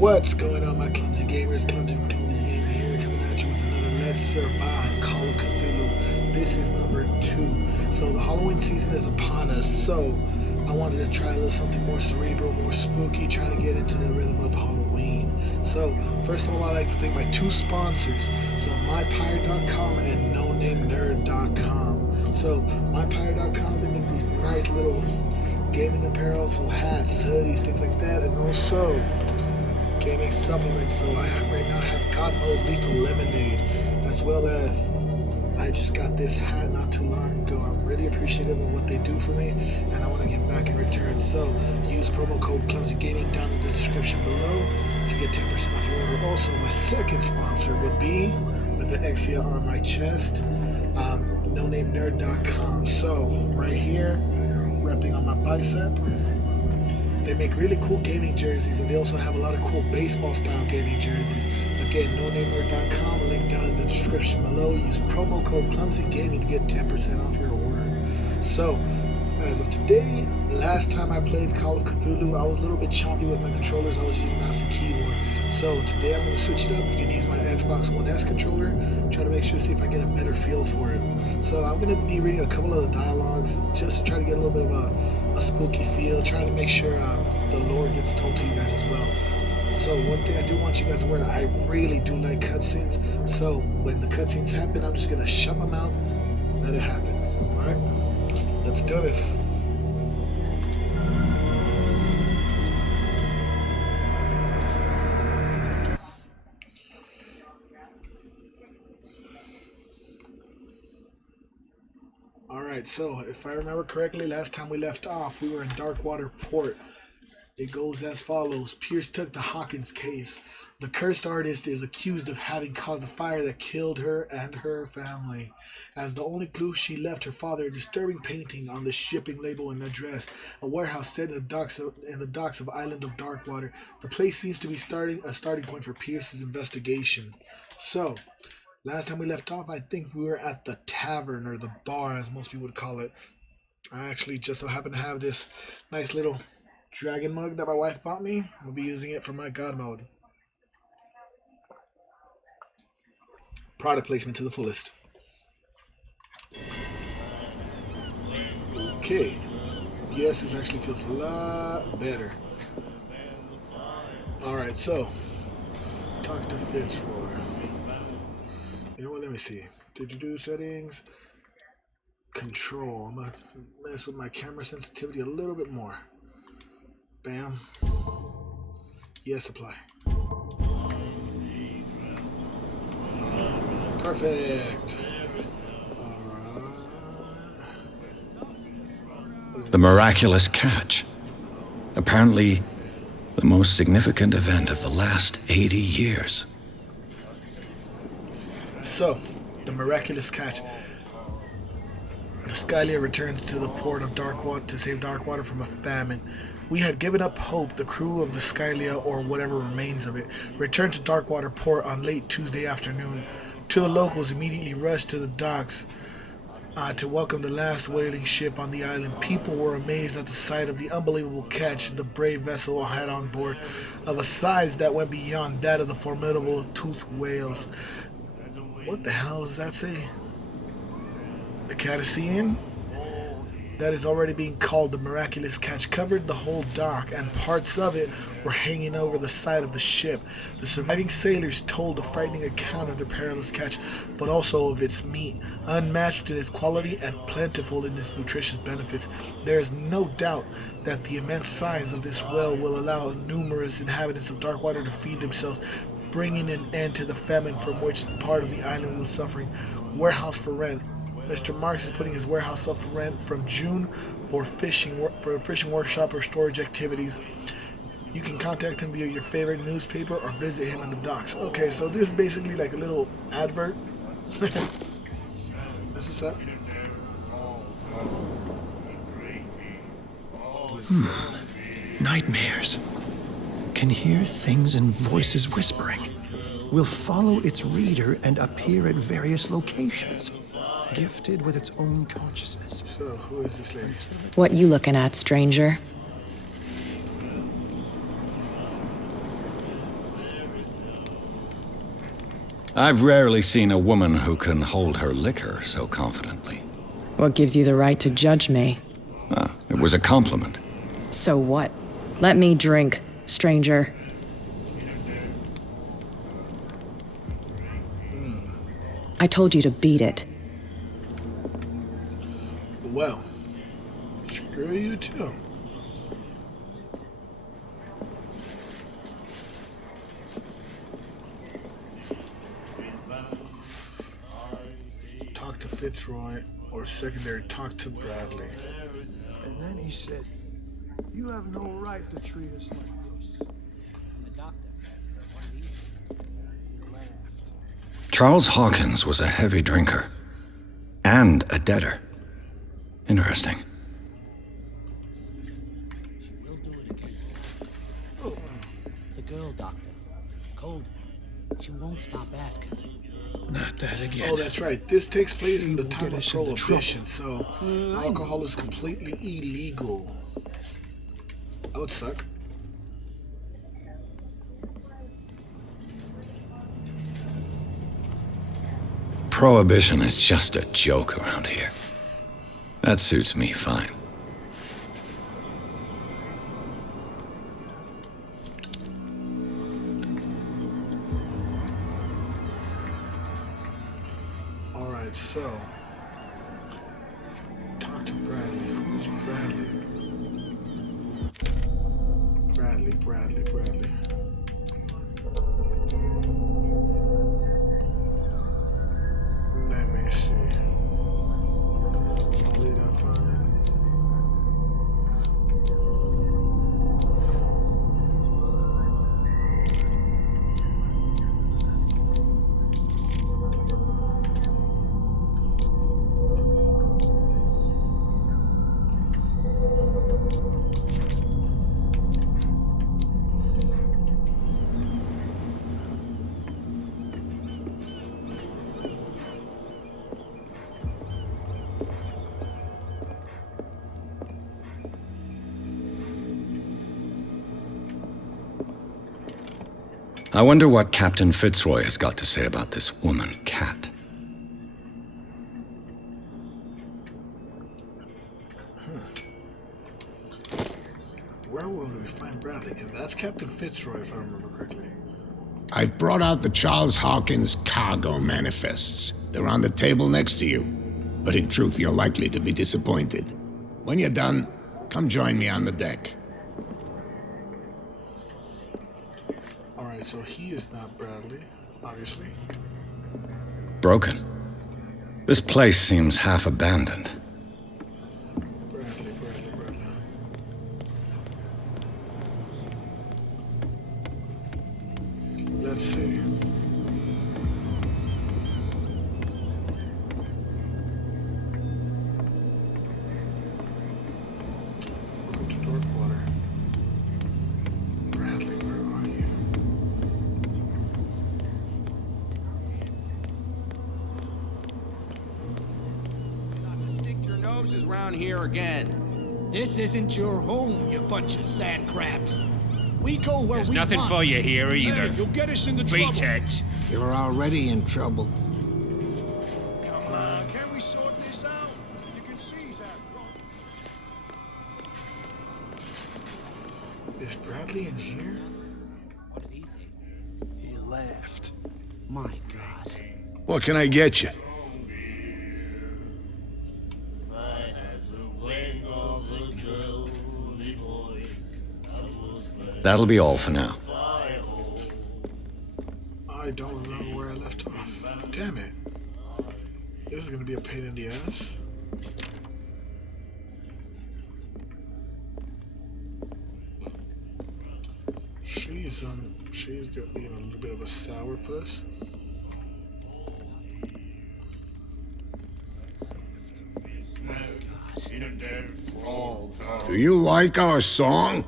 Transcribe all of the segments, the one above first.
What's going on, my clumsy gamers? Clumsy gamer here, coming at you with another Let's Survive Call of Cthulhu. This is number 2. So the Halloween season is upon us, so I wanted to try a little something more cerebral, more spooky, trying to get into the rhythm of Halloween. So first of all, I'd like to thank my 2 sponsors, so mypirate.com and nonamenerd.com. So mypirate.com, they make these nice little gaming apparel, so hats, hoodies, things like that, and also gaming supplements. So I right now have God Mode Lethal Lemonade, as well as I just got this hat not too long ago. I'm really appreciative of what they do for me, and I want to give back in return. So use promo code Clumsy Gaming down in the description below to get 10% off your order. Also, my second sponsor would be with the Exia on my chest, nonamenerd.com. So right here, repping on my bicep. They make really cool gaming jerseys, and they also have a lot of cool baseball style gaming jerseys. Again, nonamenerd.com, link down in the description below. Use promo code Clumsy Gaming to get 10% off your order. So, as of today, last time I played Call of Cthulhu, I was a little bit choppy with my controllers. I was using mouse and keyboard. So today I'm going to switch it up. You can use my Xbox One S controller. Try to make sure to see if I get a better feel for it. So I'm going to be reading a couple of the dialogues just to try to get a little bit of a spooky feel. Trying to make sure the lore gets told to you guys as well. So one thing I do want you guys to aware, I really do like cutscenes. So when the cutscenes happen, I'm just going to shut my mouth and let it happen. Alright? Let's do this. Alright, so if I remember correctly, last time we left off, we were in Darkwater Port. It goes as follows. Pierce took the Hawkins case. The cursed artist is accused of having caused a fire that killed her and her family. As the only clue, she left her father a disturbing painting on the shipping label and address, a warehouse set in the docks of Island of Darkwater. The place seems to be a starting point for Pierce's investigation. So, last time we left off, I think we were at the tavern, or the bar as most people would call it. I actually just so happen to have this nice little dragon mug that my wife bought me. I'll be using it for my God mode. Product placement to the fullest. Okay. Yes, this actually feels a lot better. Alright, so talk to Fitzroy. You know what, let me see. Do settings. Control. I'm gonna mess with my camera sensitivity a little bit more. Bam. Yes, apply. Perfect. The miraculous catch. Apparently, the most significant event of the last 80 years. So, the miraculous catch. The Skylia returns to the port of Darkwater to save Darkwater from a famine. We had given up hope. The crew of the Skylia, or whatever remains of it, returned to Darkwater port on late Tuesday afternoon. Two of the locals immediately rushed to the docks to welcome the last whaling ship on the island. People were amazed at the sight of the unbelievable catch the brave vessel had on board, of a size that went beyond that of the formidable toothed whales. What the hell does that say? The Cadicean? That is already being called the miraculous catch, covered the whole dock, and parts of it were hanging over the side of the ship. The surviving sailors told a frightening account of the perilous catch, but also of its meat, unmatched in its quality and plentiful in its nutritious benefits. There is no doubt that the immense size of this whale will allow numerous inhabitants of Darkwater to feed themselves, bringing an end to the famine from which part of the island was suffering. Warehouse for rent. Mr. Marks is putting his warehouse up for rent from June for a fishing workshop or storage activities. You can contact him via your favorite newspaper or visit him in the docks. Okay, so this is basically like a little advert. That's what's up. Nightmares. Can hear things and voices whispering. Will follow its reader and appear at various locations. Gifted with its own consciousness. So, who is this lady? What you looking at, stranger? I've rarely seen a woman who can hold her liquor so confidently. What gives you the right to judge me? Ah, it was a compliment. So what? Let me drink, stranger. I told you to beat it. Well, screw you too. Talk to Fitzroy, or secondary, talk to Bradley. And then he said, "You have no right to treat us like this." And the doctor, what did he say? He laughed. Charles Hawkins was a heavy drinker. And a debtor. Interesting. She will do it again. Oh. The girl, doctor. Cold. She won't stop asking. Not that again. Oh, that's right. This takes place in the will time get of us into Prohibition, so alcohol is completely illegal. That would suck. Prohibition is just a joke around here. That suits me fine. Alright, so talk to Bradley. Who's Bradley? Bradley. Let me see. Only that fine. I wonder what Captain Fitzroy has got to say about this woman, Cat. Where will we find Bradley? Because that's Captain Fitzroy, if I remember correctly. I've brought out the Charles Hawkins cargo manifests. They're on the table next to you. But in truth, you're likely to be disappointed. When you're done, come join me on the deck. Alright, so he is not Bradley, obviously. Broken. This place seems half abandoned. Bradley. Let's see. Welcome to Darkwater. Bradley, where are you? Not to stick your noses around here again. This isn't your home, you bunch of sand crabs. We go where There's we nothing want. for you here either. Hey, you'll get us into Beat trouble. it. You're already in trouble. Come on, can we sort this out? You can see he's half drunk. Is Bradley in here? What did he say? He laughed. My God. What can I get you? That'll be all for now. I don't remember where I left off. Damn it. This is gonna be a pain in the ass. She's got being a little bit of a sourpuss. Do you like our song?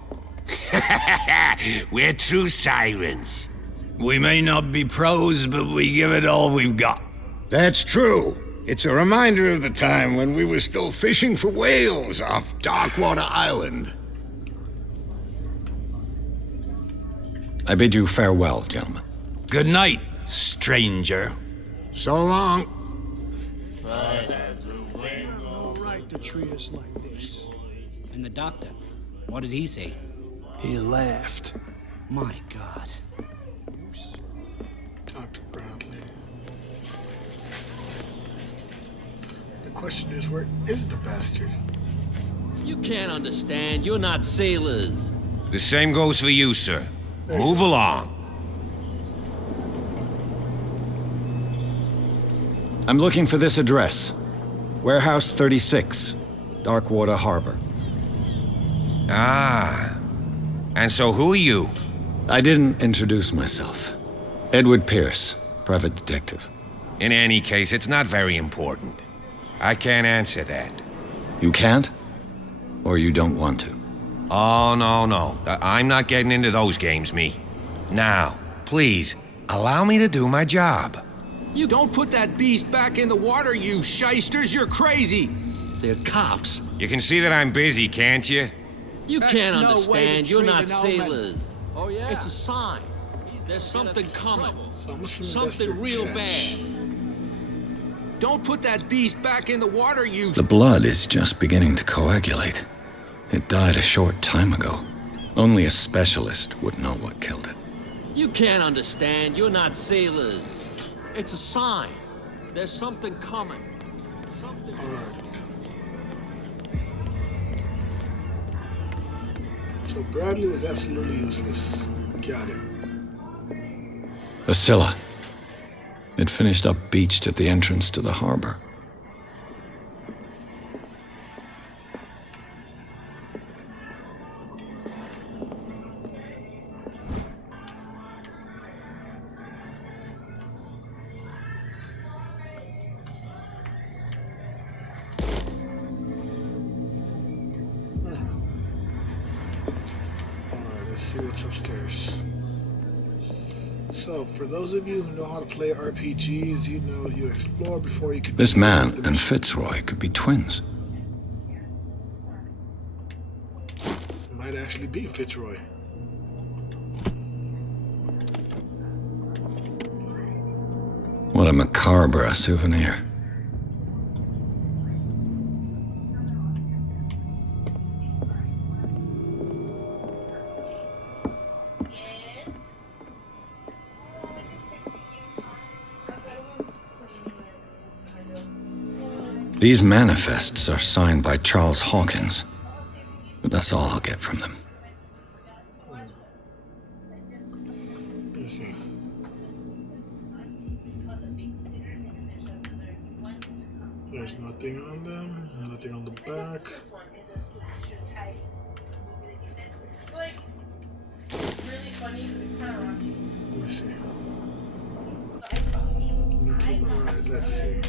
We're true sirens. We may not be pros, but we give it all we've got. That's true. It's a reminder of the time when we were still fishing for whales off Darkwater Island. I bid you farewell, gentlemen. Good night. stranger. So long. You have no right to treat us like this. And the doctor, what did he say? He laughed. My God. Dr. Bradley. The question is, where is the bastard? You can't understand. You're not sailors. The same goes for you, sir. Move along. I'm looking for this address. Warehouse 36, Darkwater Harbor. Ah. And so who are you? I didn't introduce myself. Edward Pierce, private detective. In any case, it's not very important. I can't answer that. You can't? Or you don't want to? Oh, no. I'm not getting into those games, me. Now, please, allow me to do my job. You don't put that beast back in the water, you shysters. You're crazy. They're cops. You can see that I'm busy, can't you? You That's can't no way to understand. You're treat not an old man. sailors. Oh, yeah? It's a sign. There's something coming. So I'm assuming that's Something their real catch. bad. Don't put that beast back in the water, you... The blood is just beginning to coagulate. It died a short time ago. Only a specialist would know what killed it. You can't understand. You're not sailors. It's a sign. There's something coming. Something. So Bradley was absolutely useless. Got it. The Scylla. It finished up beached at the entrance to the harbor. Alright, let's see what's upstairs. So, for those of you who know how to play RPGs, you know you explore before you can... This man and Fitzroy could be twins. Might actually be Fitzroy. What a macabre souvenir. These manifests are signed by Charles Hawkins, but that's all I'll get from them. Let me see. There's nothing on them, nothing on the back. Let me see. Alright, let's see.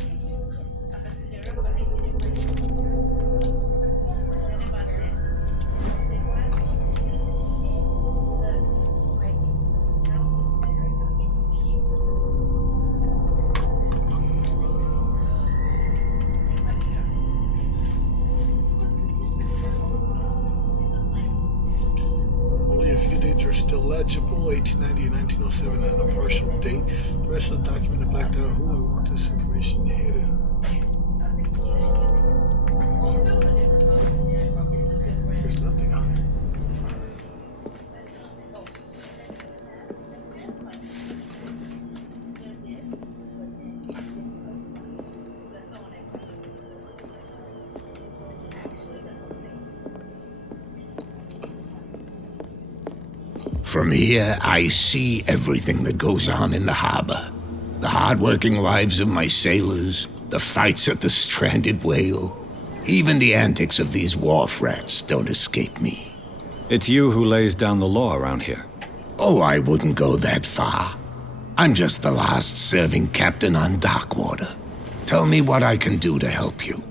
Only a few dates are still legible, 1890 and 1907 and a partial date. The rest of the document is blacked out. Who would want this information hidden? There's nothing on it. From here, I see everything that goes on in the harbor. The hard-working lives of my sailors, the fights at the stranded whale. Even the antics of these wharf rats don't escape me. It's you who lays down the law around here. Oh, I wouldn't go that far. I'm just the last serving captain on Darkwater. Tell me what I can do to help you.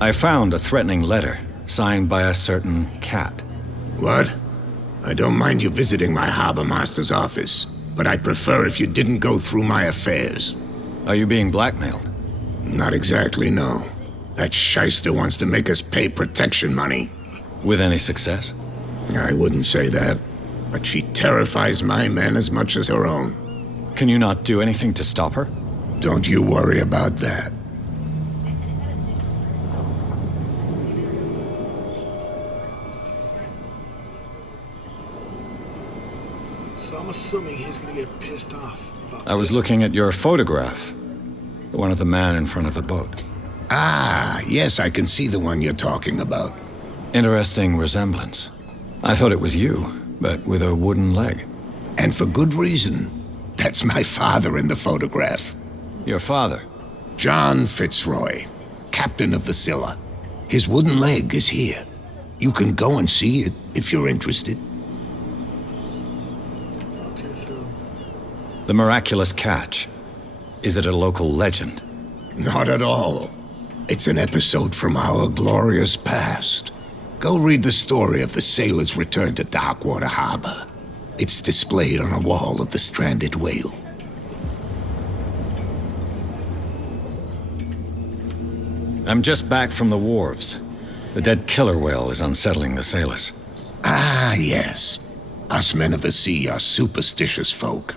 I found a threatening letter signed by a certain cat. What? I don't mind you visiting my harbor master's office, but I'd prefer if you didn't go through my affairs. Are you being blackmailed? Not exactly, no. That shyster wants to make us pay protection money. With any success? I wouldn't say that, but she terrifies my men as much as her own. Can you not do anything to stop her? Don't you worry about that. So I'm assuming he's gonna get pissed off about I was this. looking at your photograph. The one of the man in front of the boat. Ah, yes, I can see the one you're talking about. Interesting resemblance. I thought it was you, but with a wooden leg. And for good reason. That's my father in the photograph. Your father? John Fitzroy, captain of the Scylla. His wooden leg is here. You can go and see it if you're interested. Okay, so The miraculous catch. Is it a local legend? Not at all. It's an episode from our glorious past. Go read the story of the sailor's return to Darkwater Harbor. It's displayed on a wall of the stranded whale. I'm just back from the wharves. The dead killer whale is unsettling the sailors. Ah, yes. Us men of the sea are superstitious folk.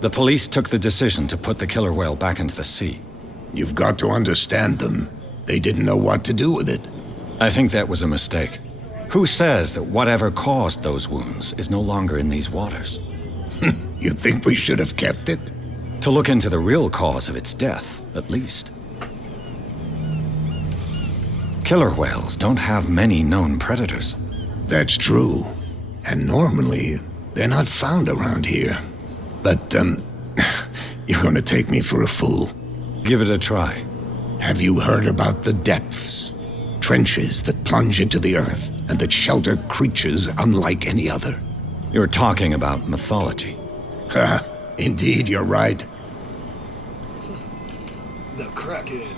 The police took the decision to put the killer whale back into the sea. You've got to understand them. They didn't know what to do with it. I think that was a mistake. Who says that whatever caused those wounds is no longer in these waters? You think we should have kept it? To look into the real cause of its death, at least. Killer whales don't have many known predators. That's true. And normally, they're not found around here. But, you're gonna take me for a fool. Give it a try. Have you heard about the depths? Trenches that plunge into the earth and that shelter creatures unlike any other. You're talking about mythology. Ha, indeed, you're right. the Kraken.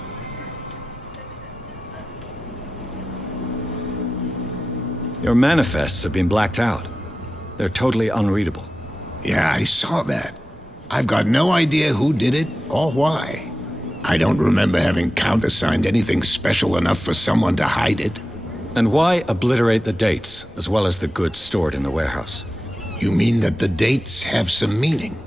Your manifests have been blacked out. They're totally unreadable. Yeah, I saw that. I've got no idea who did it or why. I don't remember having countersigned anything special enough for someone to hide it. And why obliterate the dates, as well as the goods stored in the warehouse? You mean that the dates have some meaning?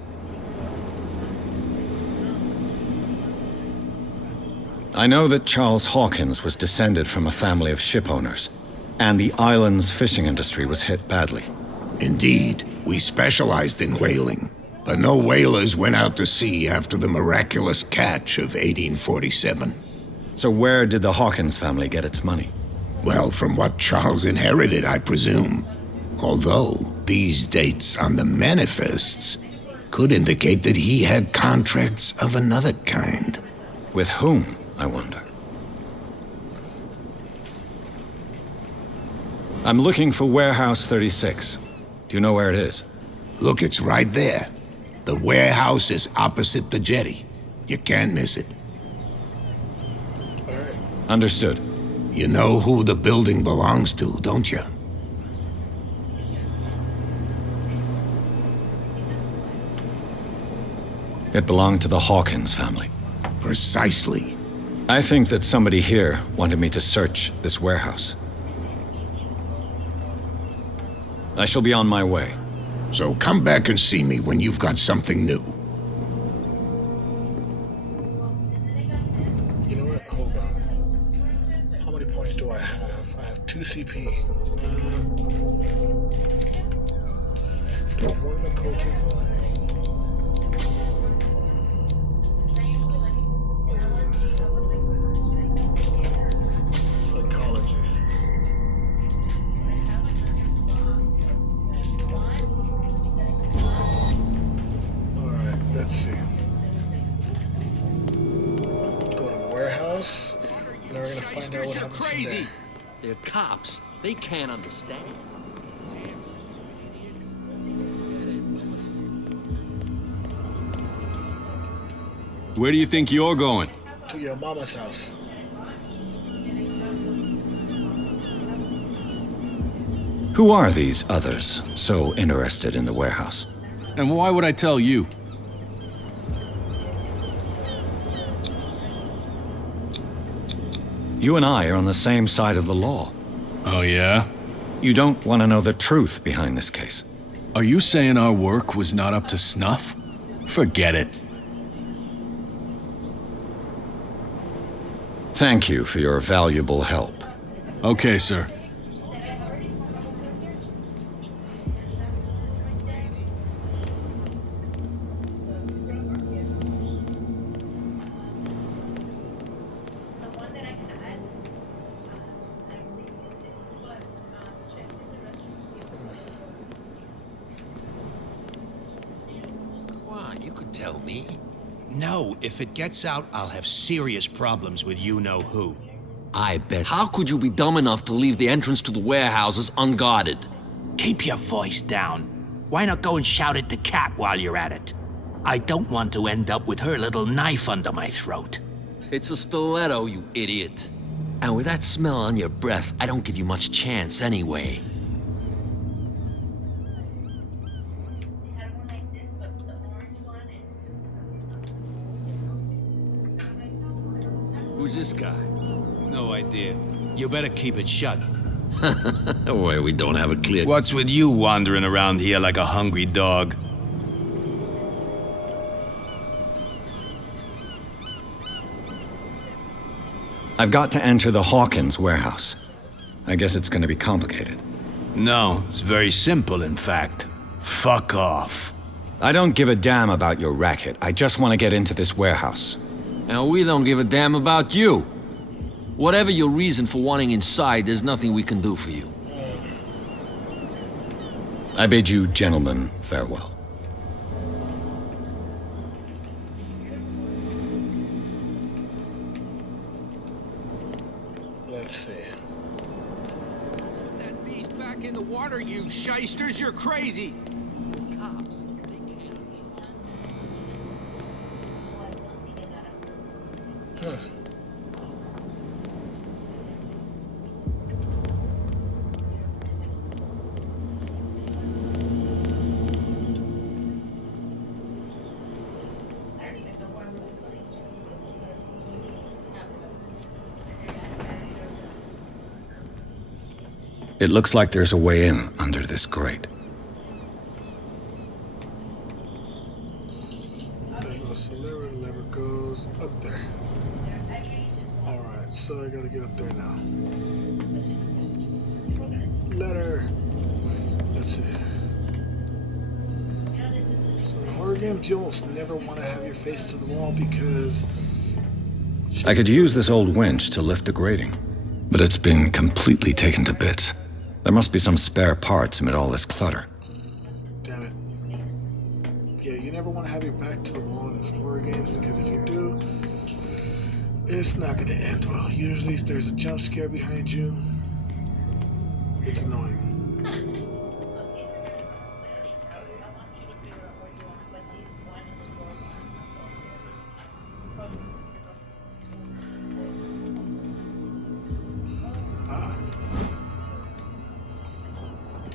I know that Charles Hawkins was descended from a family of ship owners, and the island's fishing industry was hit badly. Indeed, we specialized in whaling, but no whalers went out to sea after the miraculous catch of 1847. So where did the Hawkins family get its money? Well, from what Charles inherited, I presume. Although, these dates on the manifests could indicate that he had contracts of another kind. With whom, I wonder? I'm looking for Warehouse 36. Do you know where it is? Look, it's right there. The warehouse is opposite the jetty. You can't miss it. Understood. You know who the building belongs to, don't you? It belonged to the Hawkins family. Precisely. I think that somebody here wanted me to search this warehouse. I shall be on my way. So come back and see me when you've got something new. You know what? Hold on. How many points do I have? I have 2 CP. Do I have one in my Cthulhu? Psychology. Alright, let's see. Go to the warehouse. Now we're gonna find out what You're happens crazy. from there. They're cops. They can't understand. Where do you think you're going? To your mama's house. Who are these others so interested in the warehouse? And why would I tell you? You and I are on the same side of the law. Oh, yeah? You don't want to know the truth behind this case. Are you saying our work was not up to snuff? Forget it. Thank you for your valuable help. Okay, sir. You could tell me. No, if it gets out, I'll have serious problems with you-know-who. I bet. How could you be dumb enough to leave the entrance to the warehouses unguarded? Keep your voice down. Why not go and shout at the cat while you're at it? I don't want to end up with her little knife under my throat. It's a stiletto, you idiot. And with that smell on your breath, I don't give you much chance anyway. Who's this guy? No idea. You better keep it shut. Well, we don't have a clear... What's with you wandering around here like a hungry dog? I've got to enter the Hawkins warehouse. I guess it's going to be complicated. No, it's very simple, in fact. Fuck off. I don't give a damn about your racket. I just want to get into this warehouse. And we don't give a damn about you. Whatever your reason for wanting inside, there's nothing we can do for you. I bid you gentlemen farewell. Let's see. Put that beast back in the water, you shysters! You're crazy! Cops, they can't understand. Huh. It looks like there's a way in under this grate. There goes the lever goes up there. Alright, so I gotta get up there now. Letter. Let's see. So in horror games, you almost never want to have your face to the wall because... I could use this old winch to lift the grating, but it's been completely taken to bits. There must be some spare parts amid all this clutter. Damn it. Yeah, you never want to have your back to the wall in horror games because if you do, it's not going to end well. Usually there's a jump scare behind you. It's annoying.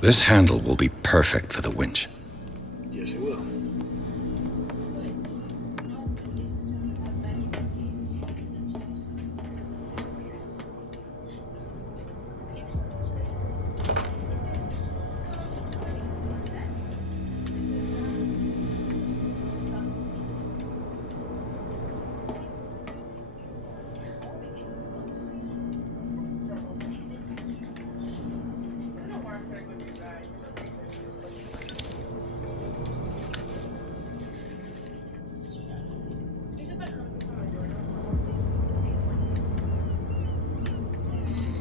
This handle will be perfect for the winch. Yes, it will.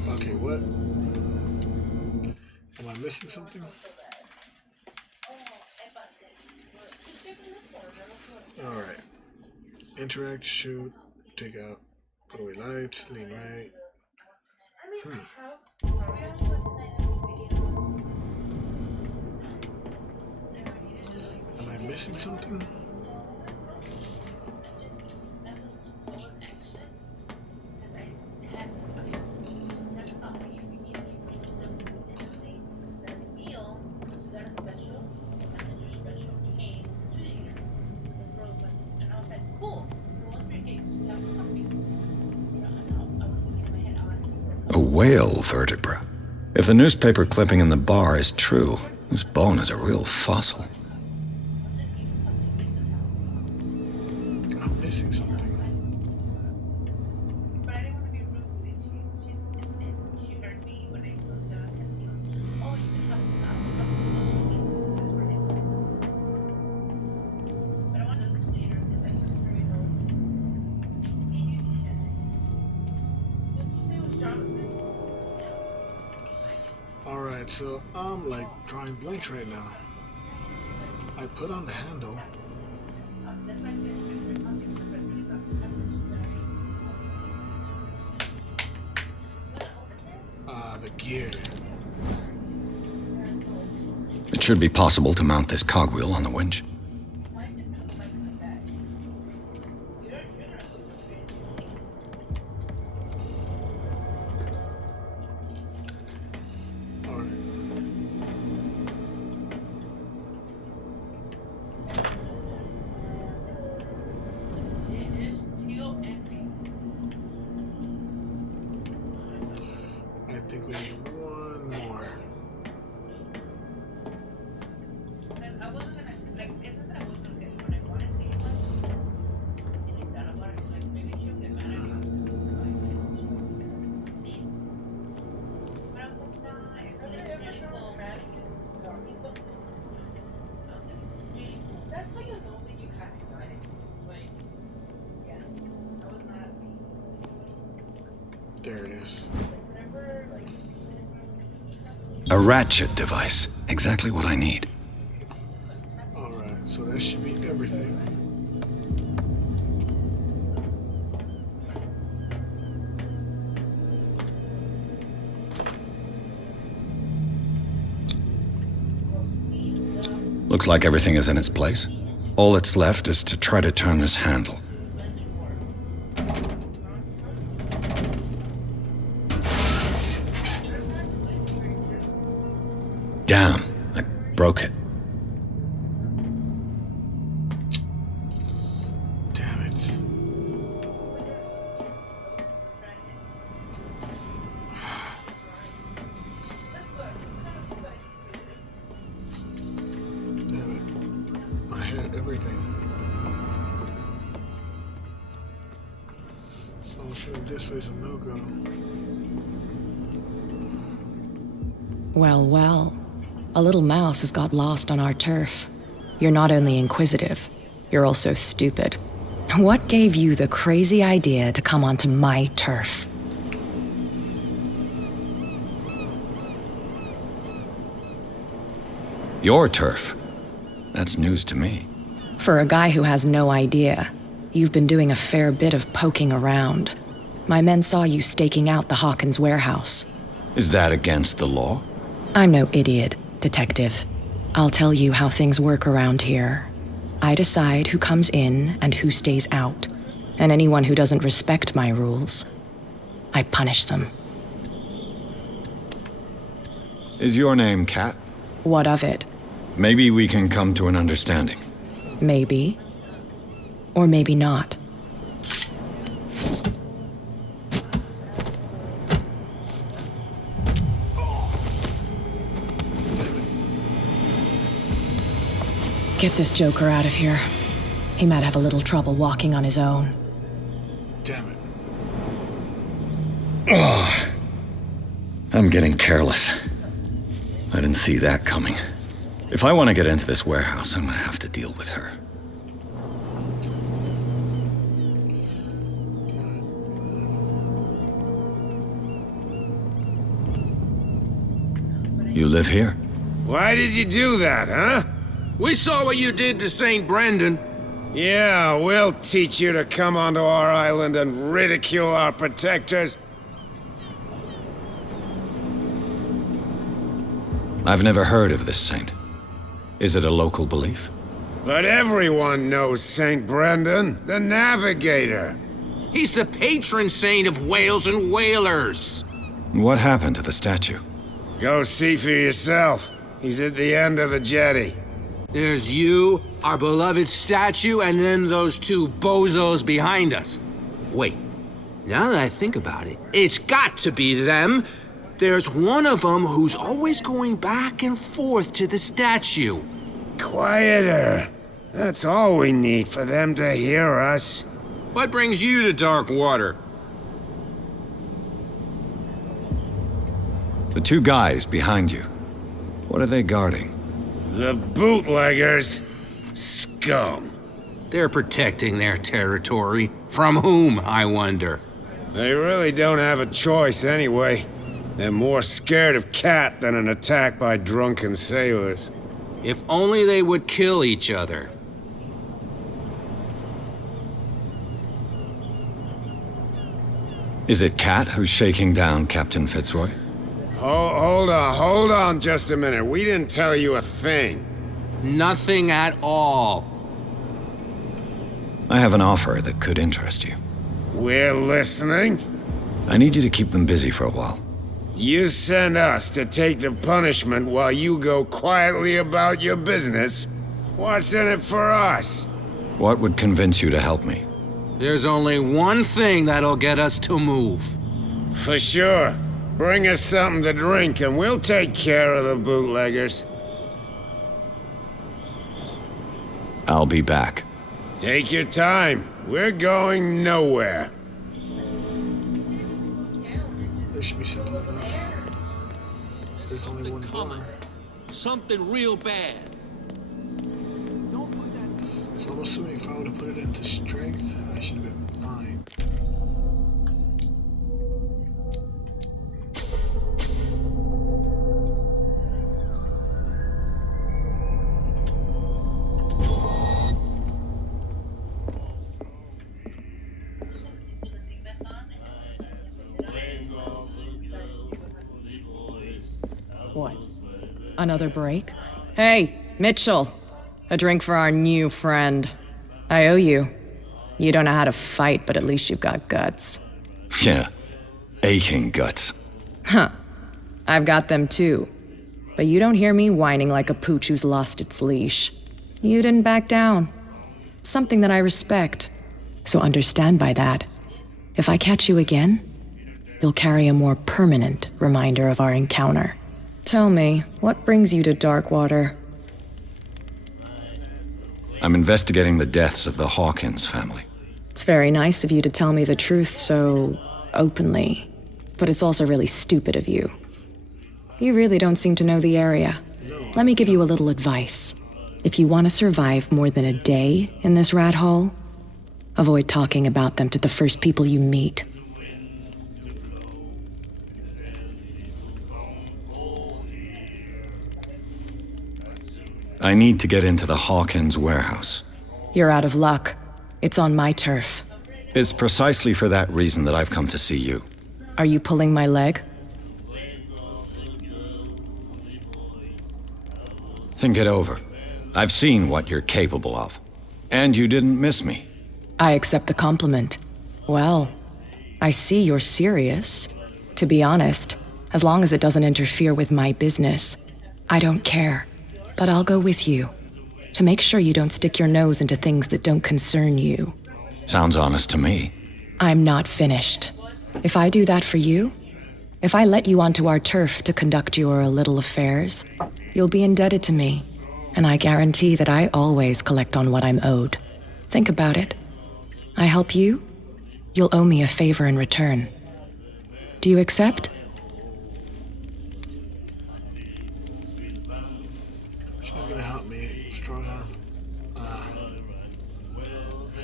Okay, what? Am I missing something? Alright. Interact, shoot, take out, put away lights, lean right. Am I missing something? whale vertebra. If the newspaper clipping in the bar is true, this bone is a real fossil. I'm missing something. Alright, so I'm like drawing blanks right now. I put on the handle. The gear. It should be possible to mount this cogwheel on the winch. I think we need one more. There it is. A ratchet device. Exactly what I need. Alright, so that should be everything. Looks like everything is in its place. All that's left is to try to turn this handle. Damn, I broke it. Damn it. Damn it. I had everything. So I'm sure this way's a no-go. Well, well. A little mouse has got lost on our turf. You're not only inquisitive, you're also stupid. What gave you the crazy idea to come onto my turf? Your turf? That's news to me. For a guy who has no idea, you've been doing a fair bit of poking around. My men saw you staking out the Hawkins warehouse. Is that against the law? I'm no idiot, Detective. I'll tell you how things work around here. I decide who comes in and who stays out. And anyone who doesn't respect my rules, I punish them. Is your name Kat? What of it? Maybe we can come to an understanding. Maybe. Or maybe not. Get this joker out of here. He might have a little trouble walking on his own. Damn it. Oh, I'm getting careless. I didn't see that coming. If I want to get into this warehouse, I'm gonna have to deal with her. You live here? Why did you do that, huh? We saw what you did to St. Brendan. Yeah, we'll teach you to come onto our island and ridicule our protectors. I've never heard of this saint. Is it a local belief? But everyone knows St. Brendan, the Navigator. He's the patron saint of whales and whalers. What happened to the statue? Go see for yourself. He's at the end of the jetty. There's you, our beloved statue, and then those two bozos behind us. Wait, Now that I think about it, it's got to be them. There's one of them who's always going back and forth to the statue. Quieter. That's all we need for them to hear us. What brings you to Darkwater? The two guys behind you. What are they guarding? The bootleggers. Scum. They're protecting their territory. From whom, I wonder? They really don't have a choice anyway. They're more scared of Cat than an attack by drunken sailors. If only they would kill each other. Is it Cat who's shaking down Captain Fitzroy? Hold on just a minute. We didn't tell you a thing. Nothing at all. I have an offer that could interest you. We're listening. I need you to keep them busy for a while. You send us to take the punishment while you go quietly about your business. What's in it for us? What would convince you to help me? There's only one thing that'll get us to move. For sure. Bring us something to drink and we'll take care of the bootleggers. I'll be back. Take your time. We're going nowhere. This should be simple enough. There's only one coming. Something real bad. Don't put that. So I'm assuming if I would have put it into strength, I should have been fine. What? Another break? Hey, Mitchell! A drink for our new friend. I owe you. You don't know how to fight, but at least you've got guts. Yeah. Aching guts. Huh. I've got them too. But you don't hear me whining like a pooch who's lost its leash. You didn't back down. It's something that I respect. So understand by that. If I catch you again, you'll carry a more permanent reminder of our encounter. Tell me, what brings you to Darkwater? I'm investigating the deaths of the Hawkins family. It's very nice of you to tell me the truth so openly, but it's also really stupid of you. You really don't seem to know the area. Let me give you a little advice. If you want to survive more than a day in this rat hole, avoid talking about them to the first people you meet. I need to get into the Hawkins warehouse. You're out of luck. It's on my turf. It's precisely for that reason that I've come to see you. Are you pulling my leg? Think it over. I've seen what you're capable of. And you didn't miss me. I accept the compliment. Well, I see you're serious. To be honest, as long as it doesn't interfere with my business, I don't care. But I'll go with you, to make sure you don't stick your nose into things that don't concern you. Sounds honest to me. I'm not finished. If I do that for you, if I let you onto our turf to conduct your little affairs, you'll be indebted to me, and I guarantee that I always collect on what I'm owed. Think about it. I help you, you'll owe me a favor in return. Do you accept?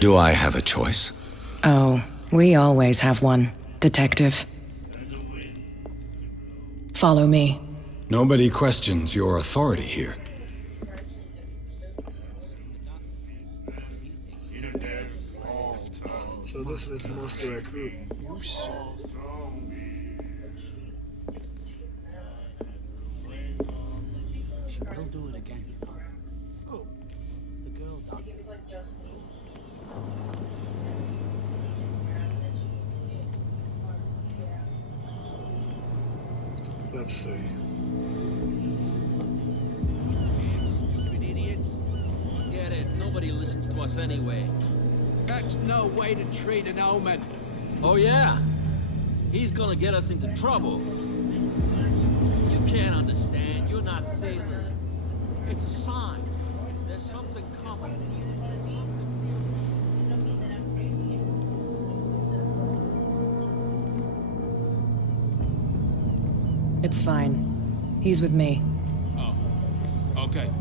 Do I have a choice? Oh, we always have one, Detective. Follow me. Nobody questions your authority here. So this one is the most direct route. She will do it again. Oh, the girl doctor. Let's see. Stupid idiots. Get it. Nobody listens to us anyway. That's no way to treat an omen. Oh yeah? He's gonna get us into trouble. You can't understand. You're not sailors. It's a sign. There's something coming. It's fine. He's with me. Oh, okay.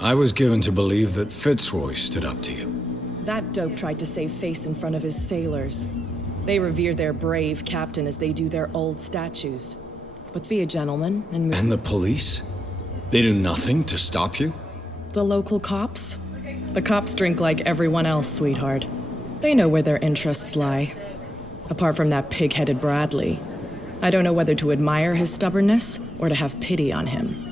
I was given to believe that Fitzroy stood up to you. That dope tried to save face in front of his sailors. They revere their brave captain as they do their old statues. But be a gentleman and move. And the police? They do nothing to stop you? The local cops? The cops drink like everyone else, sweetheart. They know where their interests lie. Apart from that pig-headed Bradley. I don't know whether to admire his stubbornness or to have pity on him.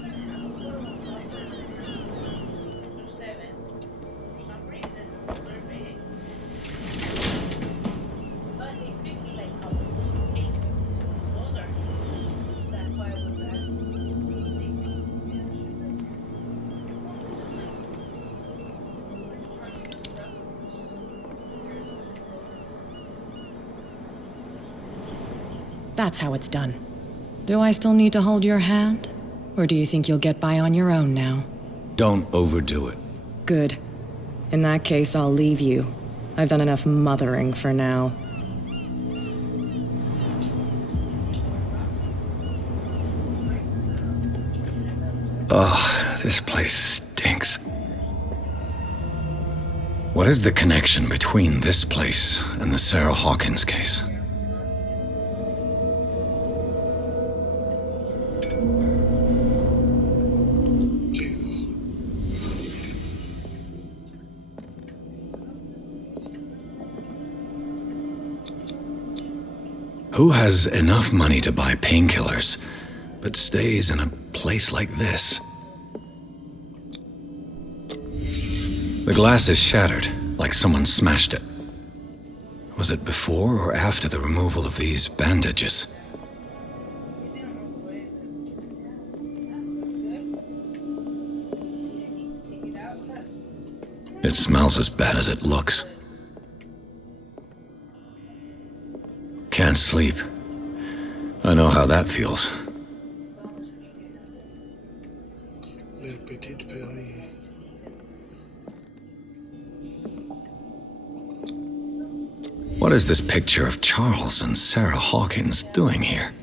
That's how it's done. Do I still need to hold your hand? Or do you think you'll get by on your own now? Don't overdo it. Good. In that case, I'll leave you. I've done enough mothering for now. Ugh, this place stinks. What is the connection between this place and the Sarah Hawkins case? Who has enough money to buy painkillers, but stays in a place like this? The glass is shattered, like someone smashed it. Was it before or after the removal of these bandages? It smells as bad as it looks. Can't sleep. I know how that feels. What is this picture of Charles and Sarah Hawkins doing here?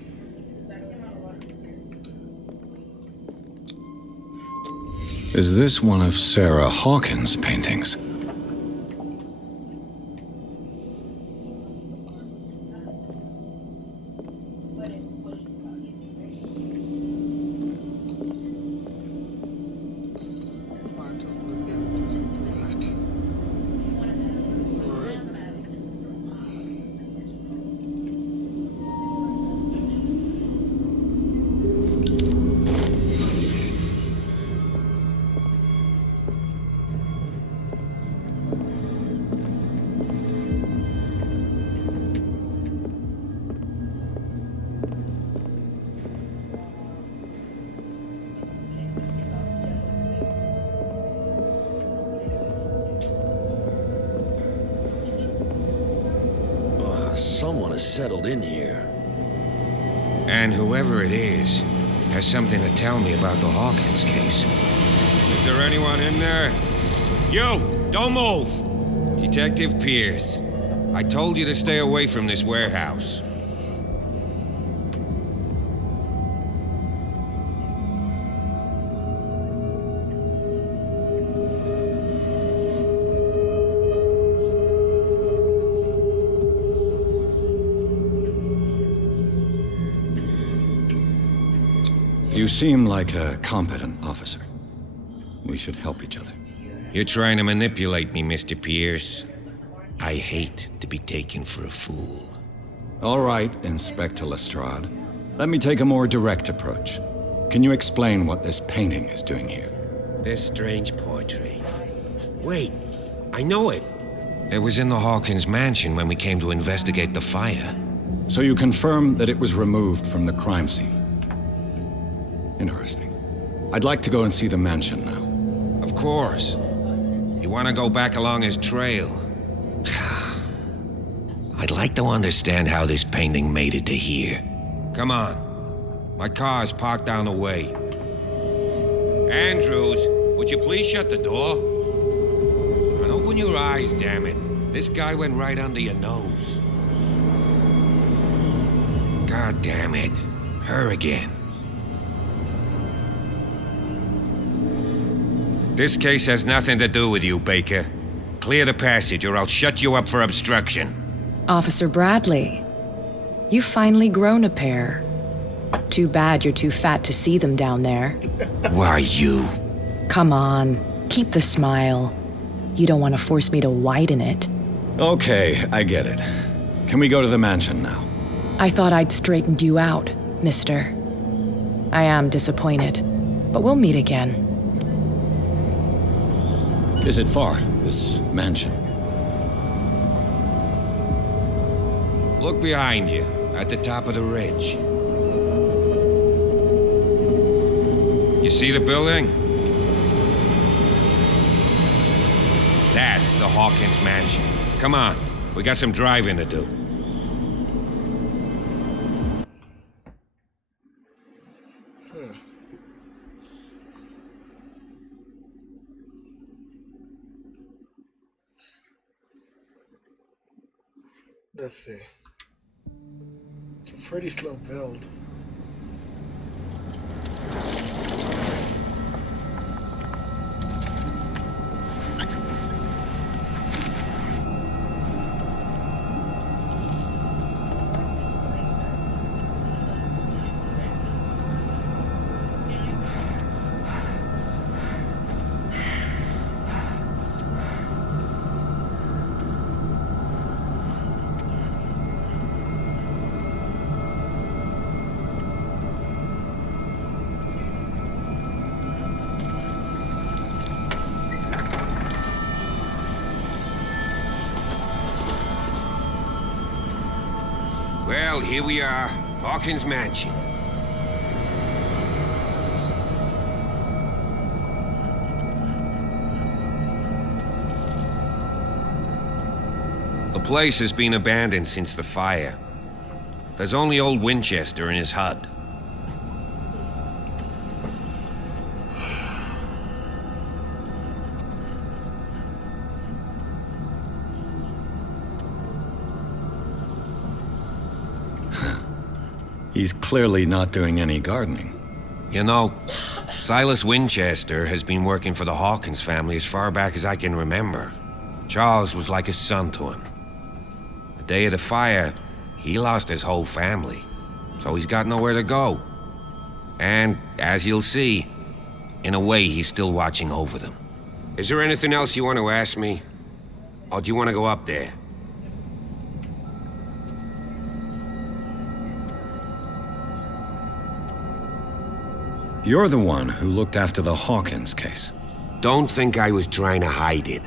Is this one of Sarah Hawkins' paintings? Someone has settled in here. And whoever it is has something to tell me about the Hawkins case. Is there anyone in there? You! Don't move! Detective Pierce. I told you to stay away from this warehouse. You seem like a competent officer. We should help each other. You're trying to manipulate me, Mr. Pierce. I hate to be taken for a fool. All right, Inspector Lestrade. Let me take a more direct approach. Can you explain what this painting is doing here? This strange portrait. Wait, I know it. It was in the Hawkins mansion when we came to investigate the fire. So you confirm that it was removed from the crime scene? Interesting. I'd like to go and see the mansion now. Of course. You want to go back along his trail? I'd like to understand how this painting made it to here. Come on. My car's parked down the way. Andrews, would you please shut the door? And open your eyes, damn it. This guy went right under your nose. God damn it. Her again. This case has nothing to do with you, Baker. Clear the passage or I'll shut you up for obstruction. Officer Bradley, you've finally grown a pair. Too bad you're too fat to see them down there. Why, you? Come on, keep the smile. You don't want to force me to widen it. Okay, I get it. Can we go to the mansion now? I thought I'd straightened you out, mister. I am disappointed, but we'll meet again. Is it far, this mansion? Look behind you, at the top of the ridge. You see the building? That's the Hawkins mansion. Come on, we got some driving to do. Let's see. It's a pretty slow build. Well, here we are, Hawkins Mansion. The place has been abandoned since the fire. There's only old Winchester in his hut. He's clearly not doing any gardening. You know, Silas Winchester has been working for the Hawkins family as far back as I can remember. Charles was like a son to him. The day of the fire, he lost his whole family, so he's got nowhere to go. And, as you'll see, in a way, he's still watching over them. Is there anything else you want to ask me? Or do you want to go up there? You're the one who looked after the Hawkins case. Don't think I was trying to hide it.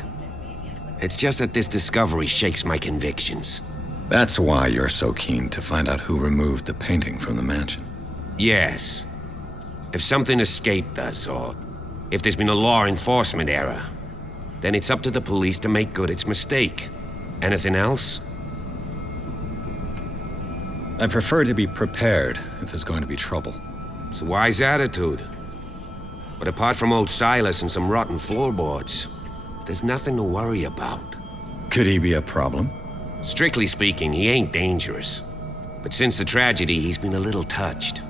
It's just that this discovery shakes my convictions. That's why you're so keen to find out who removed the painting from the mansion. Yes. If something escaped us, or if there's been a law enforcement error, then it's up to the police to make good its mistake. Anything else? I prefer to be prepared if there's going to be trouble. It's a wise attitude. But apart from old Silas and some rotten floorboards, there's nothing to worry about. Could he be a problem? Strictly speaking, he ain't dangerous. But since the tragedy, he's been a little touched.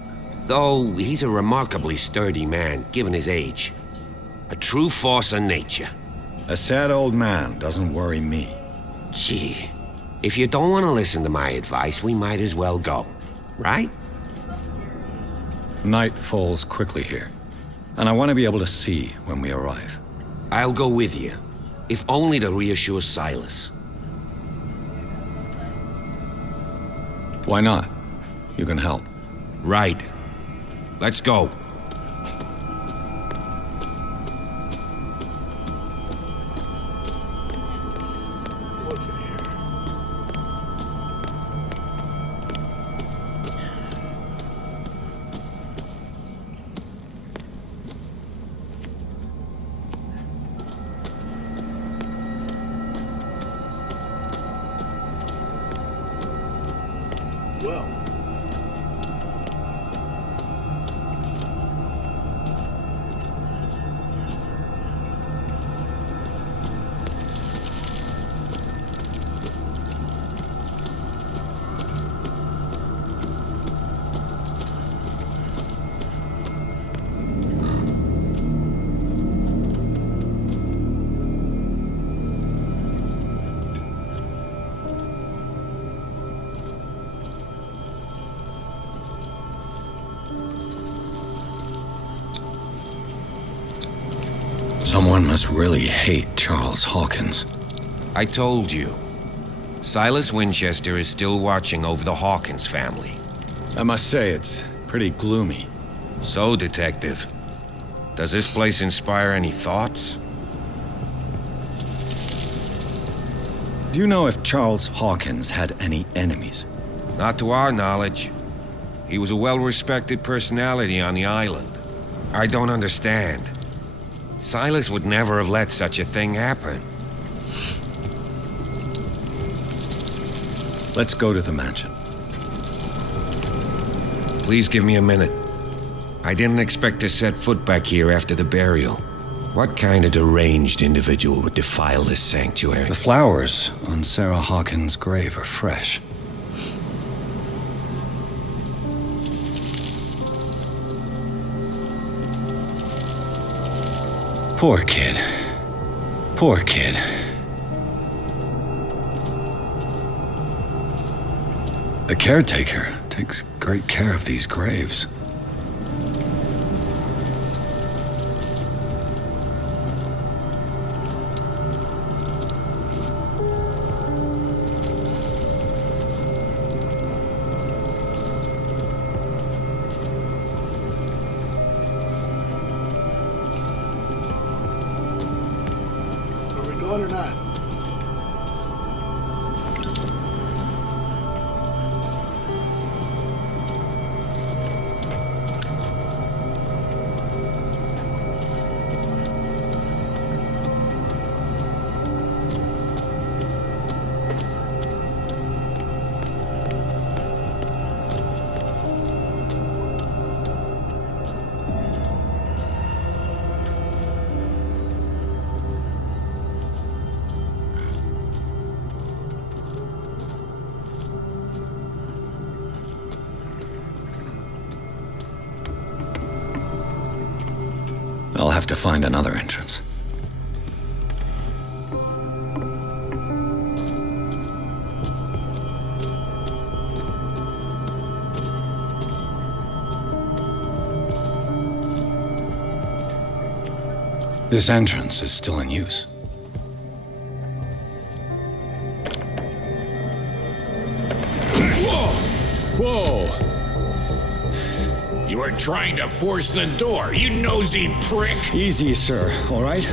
Though he's a remarkably sturdy man, given his age. A true force of nature. A sad old man doesn't worry me. Gee, if you don't want to listen to my advice, we might as well go. Right? Night falls quickly here, and I want to be able to see when we arrive. I'll go with you, if only to reassure Silas. Why not? You can help. Right. Let's go. What what's in here. Well. Someone must really hate Charles Hawkins. I told you. Silas Winchester is still watching over the Hawkins family. I must say, it's pretty gloomy. So, Detective, does this place inspire any thoughts? Do you know if Charles Hawkins had any enemies? Not to our knowledge. He was a well-respected personality on the island. I don't understand. Silas would never have let such a thing happen. Let's go to the mansion. Please give me a minute. I didn't expect to set foot back here after the burial. What kind of deranged individual would defile this sanctuary? The flowers on Sarah Hawkins' grave are fresh. Poor kid. Poor kid. The caretaker takes great care of these graves. Are we going or not? I'll have to find another entrance. This entrance is still in use. Whoa! You were trying to force the door, you nosy prick! Easy, sir, all right?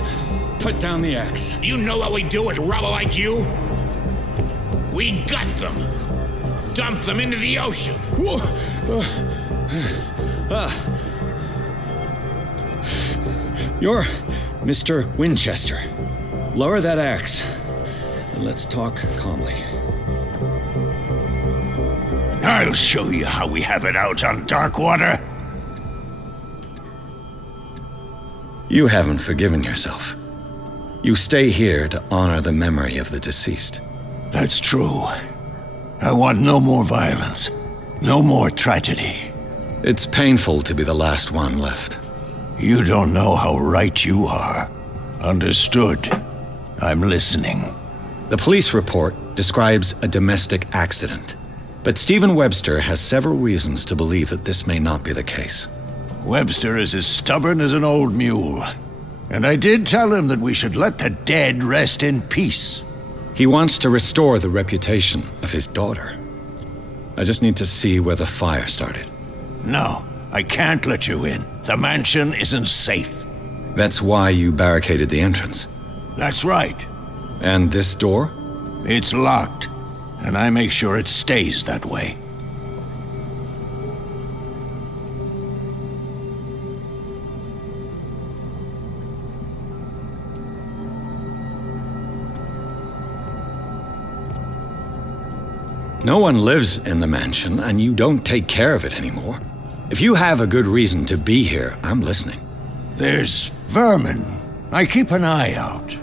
Put down the axe. You know what we do with rubble like you? We gut them. Dump them into the ocean. You're Mr. Winchester. Lower that axe, and let's talk calmly. I'll show you how we have it out on Darkwater. You haven't forgiven yourself. You stay here to honor the memory of the deceased. That's true. I want no more violence. No more tragedy. It's painful to be the last one left. You don't know how right you are. Understood. I'm listening. The police report describes a domestic accident, but Stephen Webster has several reasons to believe that this may not be the case. Webster is as stubborn as an old mule. And I did tell him that we should let the dead rest in peace. He wants to restore the reputation of his daughter. I just need to see where the fire started. No, I can't let you in. The mansion isn't safe. That's why you barricaded the entrance. That's right. And this door? It's locked, and I make sure it stays that way. No one lives in the mansion, and you don't take care of it anymore. If you have a good reason to be here, I'm listening. There's vermin. I keep an eye out.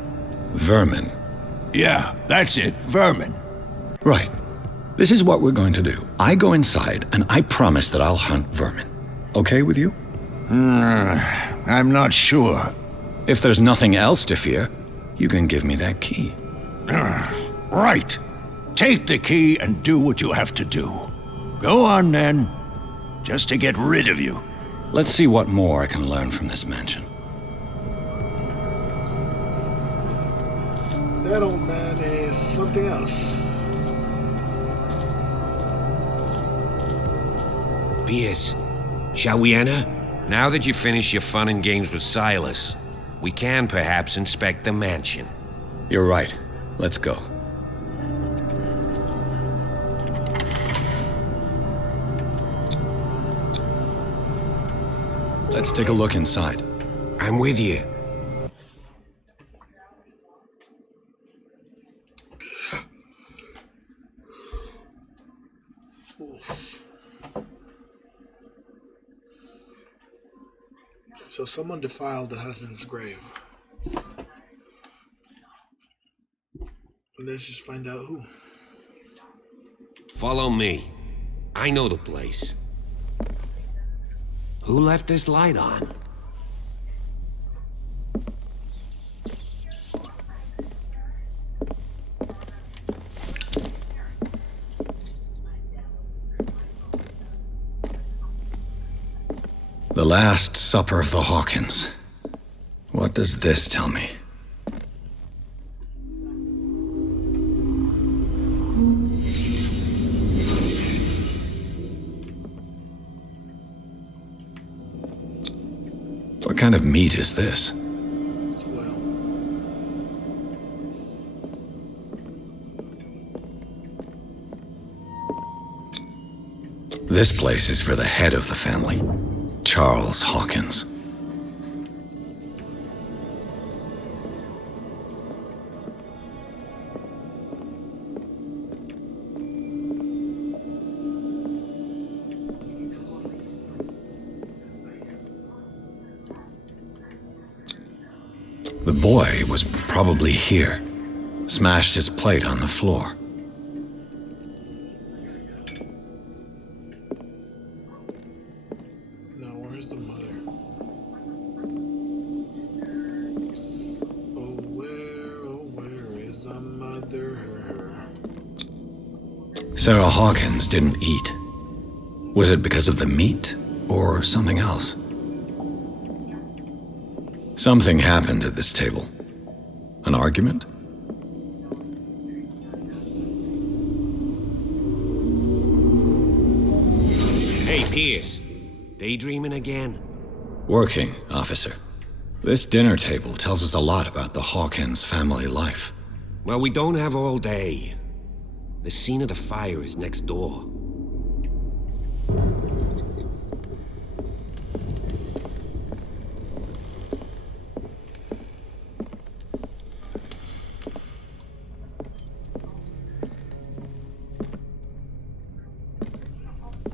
Vermin? Yeah, that's it, vermin. Right. This is what we're going to do. I go inside, and I promise that I'll hunt vermin. Okay with you? I'm not sure. If there's nothing else to fear, you can give me that key. Right. Take the key and do what you have to do. Go on then, just to get rid of you. Let's see what more I can learn from this mansion. That old man is something else. Pierce, shall we enter? Now that you finish your fun and games with Silas, we can perhaps inspect the mansion. You're right. Let's go. Let's take a look inside. I'm with you. So someone defiled the husband's grave. Let's just find out who. Follow me. I know the place. Who left this light on? The Last Supper of the Hawkins. What does this tell me? What kind of meat is this? This place is for the head of the family, Charles Hawkins. The boy was probably here. Smashed his plate on the floor. Now, where's the mother? Oh, where is the mother? Sarah Hawkins didn't eat. Was it because of the meat or something else? Something happened at this table. An argument? Hey, Pierce. Daydreaming again? Working, officer. This dinner table tells us a lot about the Hawkins family life. Well, we don't have all day. The scene of the fire is next door.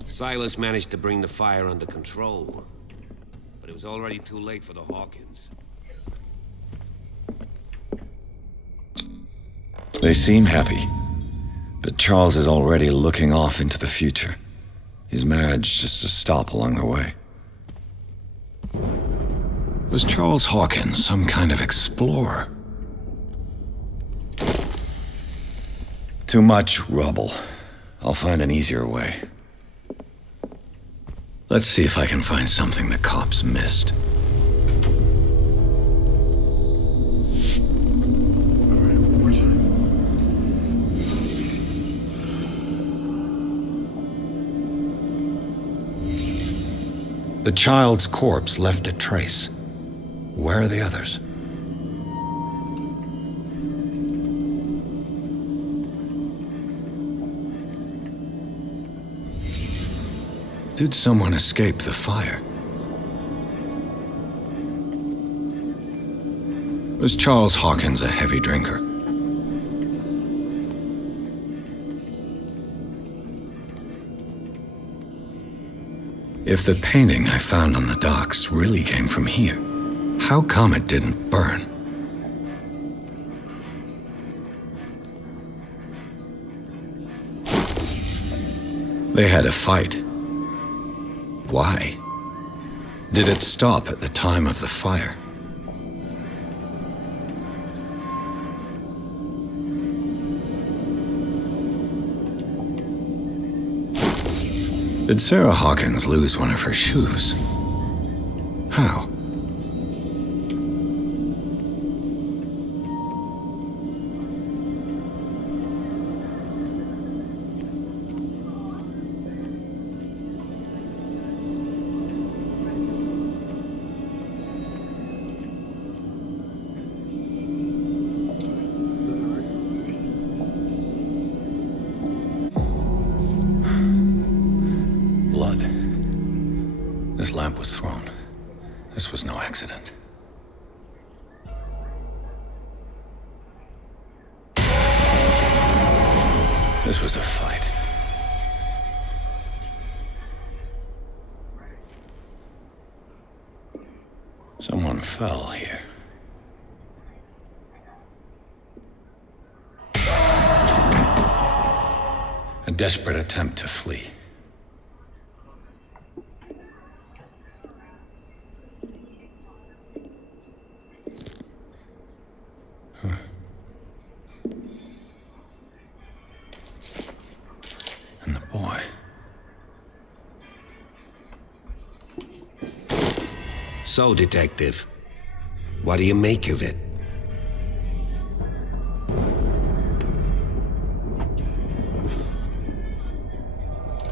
Silas managed to bring the fire under control, but it was already too late for the Hawkins. They seem happy, but Charles is already looking off into the future. His marriage just a stop along the way. Was Charles Hawkins some kind of explorer? Too much rubble. I'll find an easier way. Let's see if I can find something the cops missed. Alright, one more time. The child's corpse left a trace. Where are the others? Did someone escape the fire? Was Charles Hawkins a heavy drinker? If the painting I found on the docks really came from here, how come it didn't burn? They had a fight. Why? Did it stop at the time of the fire? Did Sarah Hawkins lose one of her shoes? How? Blood. This lamp was thrown. This was no accident. This was a fight. Someone fell here. A desperate attempt to flee. And the boy. So, Detective, what do you make of it?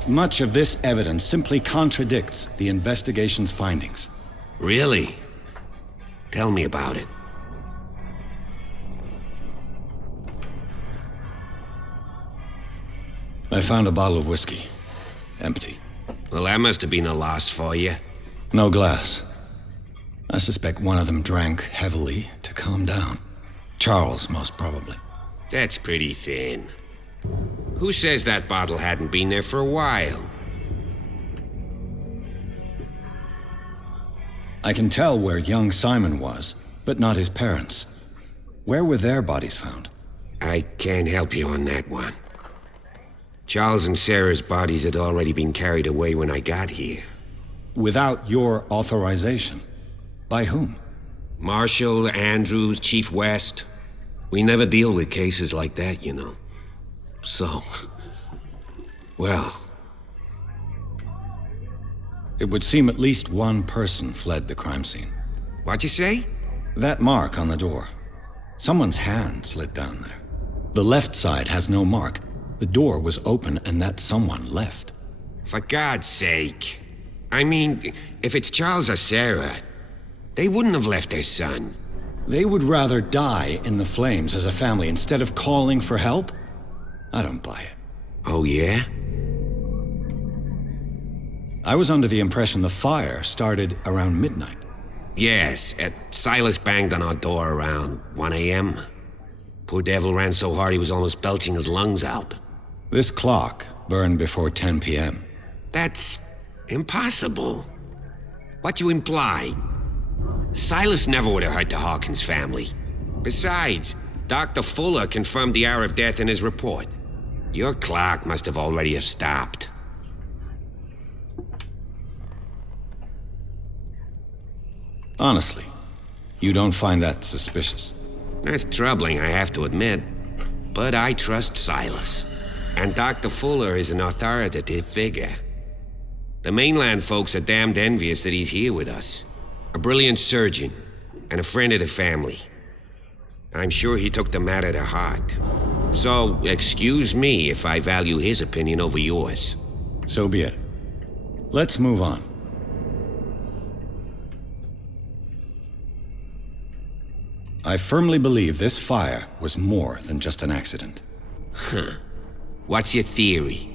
Much of this evidence simply contradicts the investigation's findings. Really? Tell me about it. I found a bottle of whiskey. Empty. Well, that must have been a loss for you. No glass. I suspect one of them drank heavily to calm down. Charles, most probably. That's pretty thin. Who says that bottle hadn't been there for a while? I can tell where young Simon was, but not his parents. Where were their bodies found? I can't help you on that one. Charles and Sarah's bodies had already been carried away when I got here. Without your authorization? By whom? Marshall, Andrews, Chief West. We never deal with cases like that, you know. So, well... It would seem at least one person fled the crime scene. What'd you say? That mark on the door. Someone's hand slid down there. The left side has no mark. The door was open and that someone left. For God's sake. I mean, if it's Charles or Sarah, they wouldn't have left their son. They would rather die in the flames as a family instead of calling for help? I don't buy it. Oh, yeah? I was under the impression the fire started around midnight. Yes, Silas banged on our door around 1 a.m. Poor devil ran so hard he was almost belching his lungs out. This clock burned before 10 p.m. That's impossible. What you imply? Silas never would have hurt the Hawkins family. Besides, Dr. Fuller confirmed the hour of death in his report. Your clock must have already have stopped. Honestly, you don't find that suspicious? That's troubling, I have to admit. But I trust Silas. And Dr. Fuller is an authoritative figure. The mainland folks are damned envious that he's here with us. A brilliant surgeon, and a friend of the family. I'm sure he took the matter to heart. So, excuse me if I value his opinion over yours. So be it. Let's move on. I firmly believe this fire was more than just an accident. Huh. What's your theory?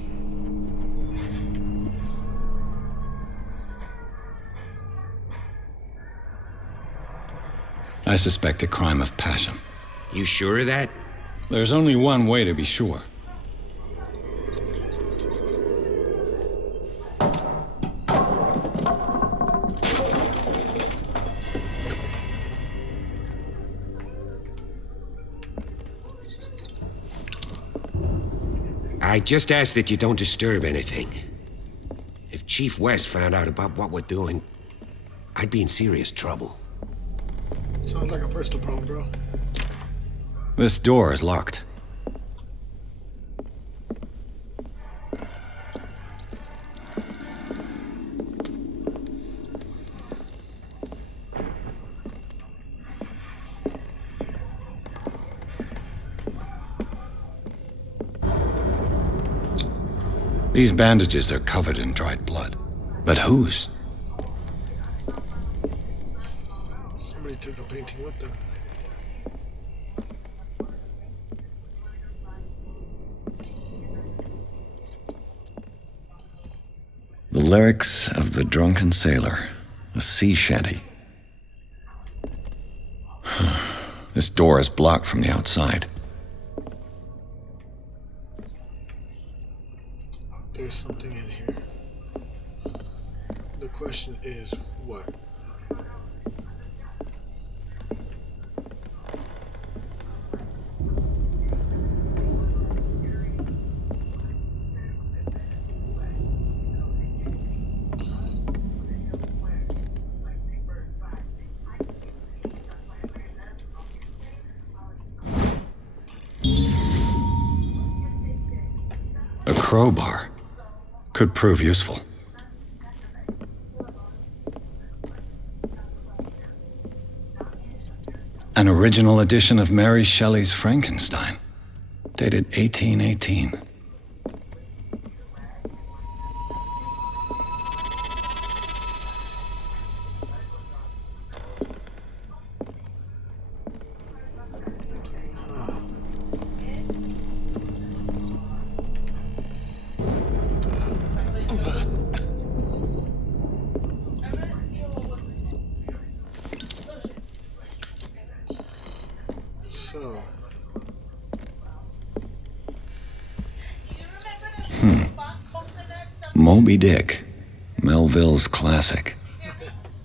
I suspect a crime of passion. You sure of that? There's only one way to be sure. I just ask that you don't disturb anything. If Chief West found out about what we're doing, I'd be in serious trouble. Sounds like a personal problem, bro. This door is locked. These bandages are covered in dried blood. But whose? Somebody took the painting with them. The lyrics of the drunken sailor, a sea shanty. This door is blocked from the outside. There's something in here. The question is, what? A crowbar could prove useful. An original edition of Mary Shelley's Frankenstein, dated 1818. So. Moby Dick, Melville's classic.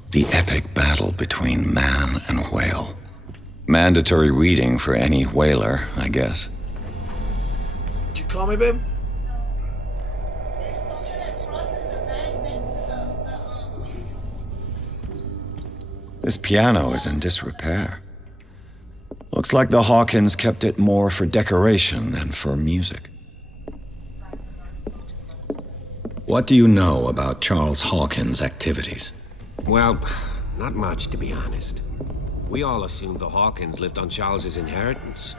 The epic battle between man and whale. Mandatory reading for any whaler, I guess. Did you call me, babe? This piano is in disrepair. Looks like the Hawkins kept it more for decoration than for music. What do you know about Charles Hawkins' activities? Well, not much, to be honest. We all assumed the Hawkins lived on Charles's inheritance.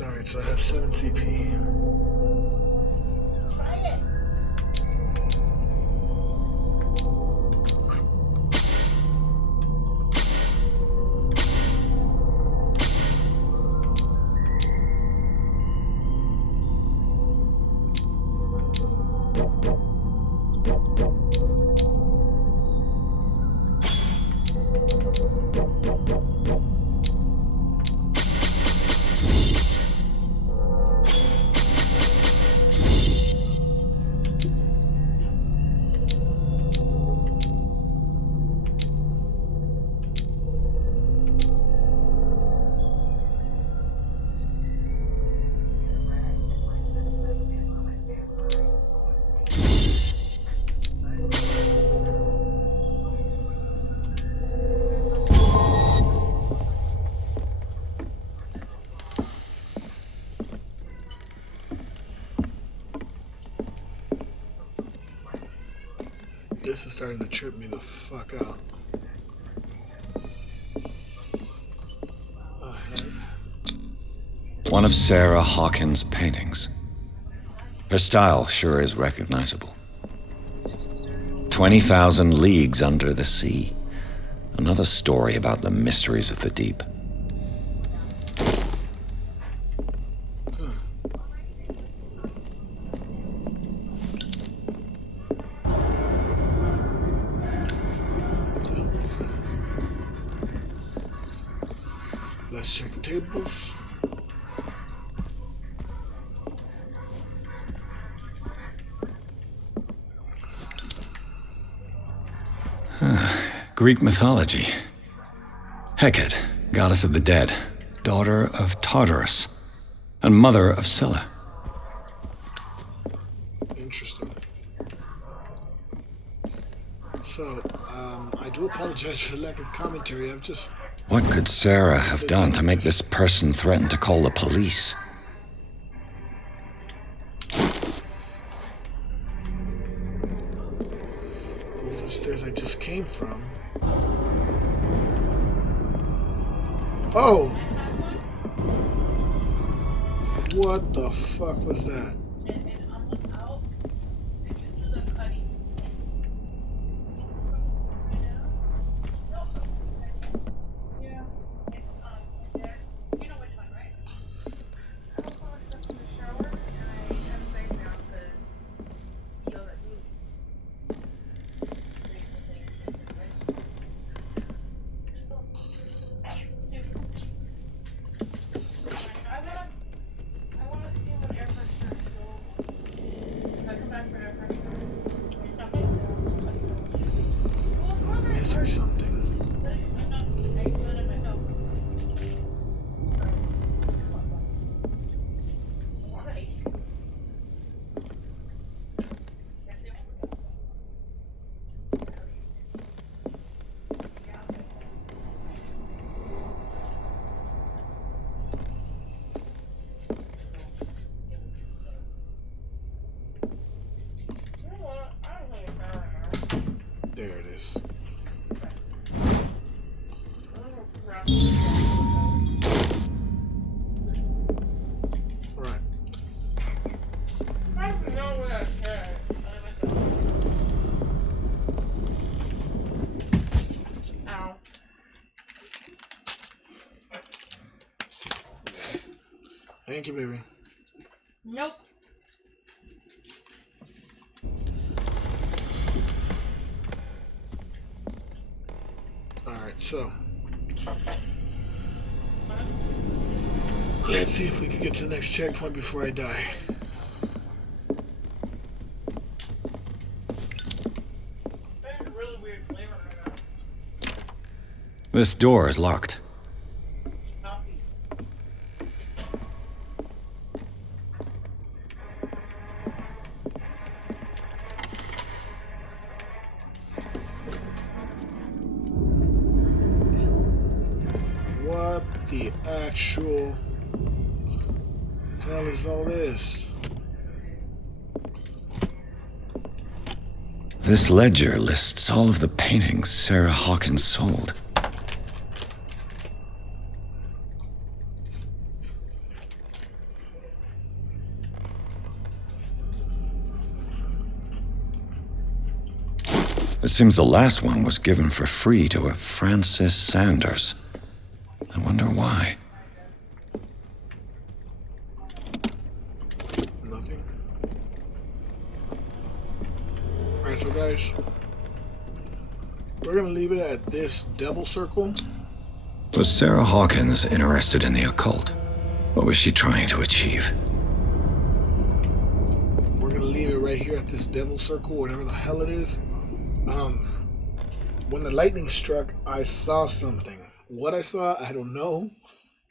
Alright, so I have 7 CP. This is starting to trip me the fuck out. One of Sarah Hawkins' paintings. Her style sure is recognizable. 20,000 Leagues Under the Sea. Another story about the mysteries of the deep. let's check the tables. Greek mythology. Hecate, goddess of the dead, daughter of Tartarus, and mother of Scylla. Interesting. So, I do apologize for the lack of commentary. I've just... What could Sarah have done to make this person threaten to call the police? Those are the stairs I just came from. Oh! What the fuck was that? Missing something. There it is. Right. Ow. Thank you, baby. Nope. Alright, so let's see if we can get to the next checkpoint before I die. There's a really weird flavor right now. This door is locked. What the actual hell is all this? This ledger lists all of the paintings Sarah Hawkins sold. It seems the last one was given for free to a Francis Sanders. I wonder why. Nothing. Alright, so guys, we're gonna leave it at this devil circle. Was Sarah Hawkins interested in the occult? What was she trying to achieve? We're gonna leave it right here at this devil circle, whatever the hell it is. When the lightning struck, I saw something. What I saw, I don't know.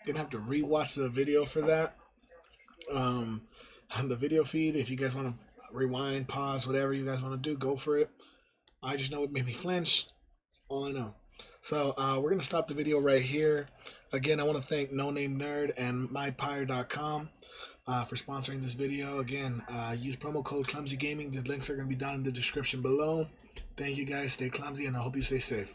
Gonna have to rewatch the video for that. On the video feed, if you guys want to rewind, pause, whatever you guys want to do, go for it. I just know it made me flinch. That's all I know. So we're gonna stop the video right here. Again, I want to thank No Name Nerd and MyPire.com for sponsoring this video. Again, use promo code Clumsy Gaming. The links are gonna be down in the description below. Thank you guys. Stay clumsy, and I hope you stay safe.